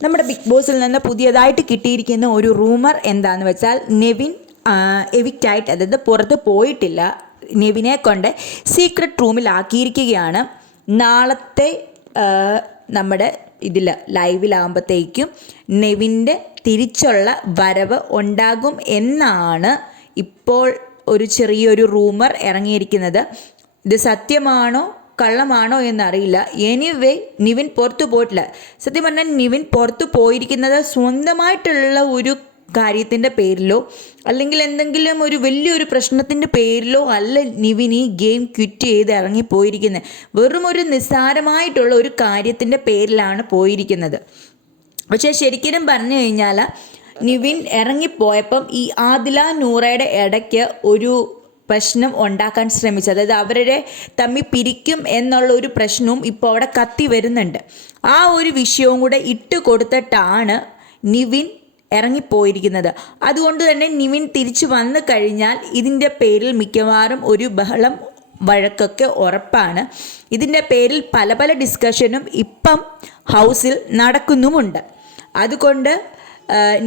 നമ്മുടെ ബിഗ് ബോസിൽ നിന്ന് പുതിയതായിട്ട് കിട്ടിയിരിക്കുന്ന ഒരു റൂമർ എന്താണെന്ന് വെച്ചാൽ നെവിൻ എവിക്റ്റായിട്ട്, അതായത് പുറത്ത് പോയിട്ടില്ല, നെവിനെ കൊണ്ട് സീക്രട്ട് റൂമിലാക്കിയിരിക്കുകയാണ്. നാളത്തെ നമ്മുടെ ഇതിൽ ലൈവിലാകുമ്പോഴത്തേക്കും നെവിൻ്റെ തിരിച്ചുള്ള വരവ് ഉണ്ടാകും എന്നാണ് ഇപ്പോൾ ഒരു ചെറിയൊരു റൂമർ ഇറങ്ങിയിരിക്കുന്നത്. ഇത് സത്യമാണോ കള്ളമാണോ എന്നറിയില്ല. എനിവേ നിവിൻ പുറത്തു പോയിട്ടില്ല. സത്യം പറഞ്ഞാൽ നിവിൻ പുറത്തു പോയിരിക്കുന്നത് സ്വന്തമായിട്ടുള്ള ഒരു കാര്യത്തിൻ്റെ പേരിലോ അല്ലെങ്കിൽ എന്തെങ്കിലും ഒരു വലിയൊരു പ്രശ്നത്തിൻ്റെ പേരിലോ അല്ല നിവിൻ ഈ ഗെയിം ക്വിറ്റ് ചെയ്ത് ഇറങ്ങിപ്പോയിരിക്കുന്നത്. വെറും ഒരു നിസ്സാരമായിട്ടുള്ള ഒരു കാര്യത്തിൻ്റെ പേരിലാണ് പോയിരിക്കുന്നത്. പക്ഷേ ശരിക്കും പറഞ്ഞു കഴിഞ്ഞാൽ നിവിൻ ഇറങ്ങിപ്പോയപ്പം ഈ ആദില നൂറയുടെ ഇടയ്ക്ക് ഒരു പ്രശ്നം ഉണ്ടാക്കാൻ ശ്രമിച്ചു. അതായത് അവരെ തമ്മിൽ പിരിക്കും എന്നുള്ള ഒരു പ്രശ്നവും ഇപ്പോൾ അവിടെ കത്തി വരുന്നുണ്ട്. ആ ഒരു വിഷയവും കൂടെ ഇട്ട് കൊടുത്തിട്ടാണ് നിവിൻ ഇറങ്ങിപ്പോയിരിക്കുന്നത്. അതുകൊണ്ട് തന്നെ നിവിൻ തിരിച്ചു വന്നു കഴിഞ്ഞാൽ ഇതിൻ്റെ പേരിൽ മിക്കവാറും ഒരു ബഹളം വഴക്കൊക്കെ ഉറപ്പാണ്. ഇതിൻ്റെ പേരിൽ പല പല ഡിസ്കഷനും ഇപ്പം ഹൗസിൽ നടക്കുന്നുമുണ്ട്. അതുകൊണ്ട്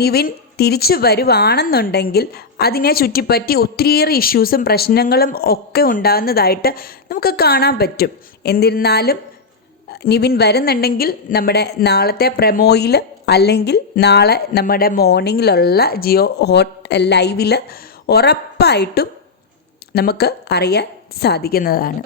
നിവിൻ തിരിച്ചു വരുവാണെന്നുണ്ടെങ്കിൽ അതിനെ ചുറ്റിപ്പറ്റി ഒത്തിരിയേറെ ഇഷ്യൂസും പ്രശ്നങ്ങളും ഒക്കെ ഉണ്ടാകുന്നതായിട്ട് നമുക്ക് കാണാൻ പറ്റും. എന്നിരുന്നാലും നിവിൻ വരുന്നുണ്ടെങ്കിൽ നമ്മുടെ നാളത്തെ പ്രമോയിൽ അല്ലെങ്കിൽ നാളെ നമ്മുടെ മോർണിംഗിലുള്ള ജിയോ ഹോട്ട് ലൈവിൽ ഉറപ്പായിട്ടും നമുക്ക് അറിയാൻ സാധിക്കുന്നതാണ്.